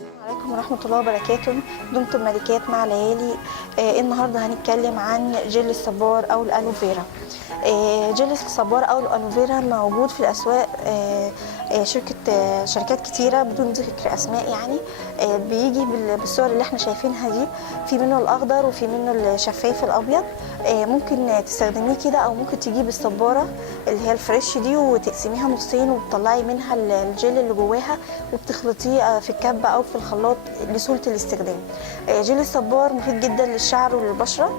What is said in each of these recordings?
السلام عليكم ورحمة الله وبركاته. دمتم ملكات مع ليالي. النهارده هنتكلم عن جل الصبار او الالوفيرا. جل الصبار او الالوفيرا موجود في الاسواق. شركات كتيره بدون ذكر اسماء يعني. بيجي بالصور اللي احنا شايفينها دي، في منه الاخضر وفي منه الشفاف الابيض. ممكن تستخدميه كده، او ممكن تجيبي الصباره اللي هي الفريش دي وتقسميها نصين وتطلعي منها الجل اللي جواها وبتخلطيه في الكبه او في الخلاط لسهوله الاستخدام. جل الصبار مفيد جدا للشعر وللبشره.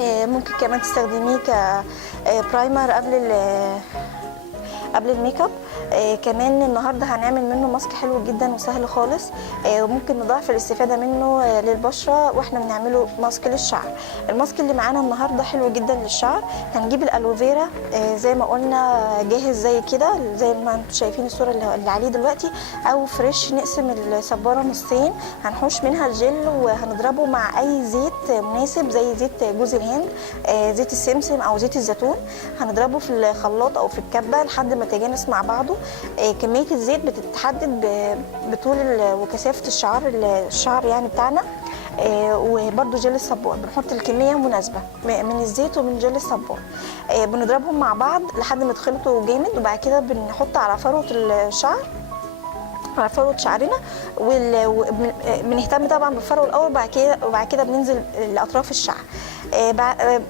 ممكن كمان تستخدميه كبرايمر قبل الميك اب. كمان النهارده هنعمل منه ماسك حلو جدا وسهل خالص. وممكن نضاعف الاستفاده منه للبشره واحنا بنعمله ماسك للشعر. الماسك اللي معانا النهارده حلو جدا للشعر. هنجيب الالوفيرا زي ما قلنا جاهز زي كده، زي ما انتم شايفين الصوره اللي عليه دلوقتي، او فريش. نقسم الصباره نصين، هنحوش منها الجل وهنضربه مع اي زيت مناسب زي زيت جوز الهند، زيت السمسم او زيت الزيتون. هنضربه في الخلاط او في الكبه لحد ما يتجانس مع بعضه. كميه الزيت بتتحدد بطول وكثافه الشعر يعني بتاعنا. وبرده جل الصبار بنحط الكميه مناسبه من الزيت ومن جل الصبار. بنضربهم مع بعض لحد ما يتخلطوا جامد، وبعد كده بنحط على فروه الشعر، على فروه شعرنا. بنهتم طبعا بالفروه الاول، وبعد كده بننزل لاطراف الشعر.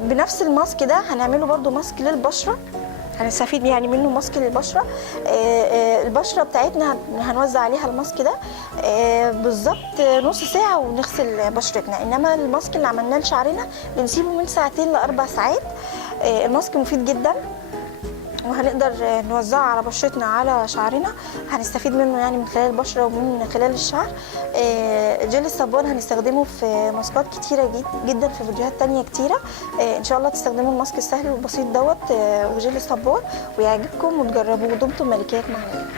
بنفس الماسك ده هنعمله برده ماسك للبشره، هنستفيد يعني منه ماسك للبشره. البشره بتاعتنا هنوزع عليها الماسك ده بالظبط نص ساعه ونغسل بشرتنا، انما الماسك اللي عملناه لشعرنا بنسيبه من 2 ل4 ساعات. الماسك مفيد جدا وهنقدر نوزعه على بشرتنا على شعرنا، هنستفيد منه يعني من خلال البشره ومن خلال الشعر. جل الصبار هنستخدمه في ماسكات كتيره جدا في فيديوهات تانية كتيره. ان شاء الله تستخدموا الماسك السهل والبسيط دوت وجل الصبار ويعجبكم وتجربوه. دمتم ملكات معانا.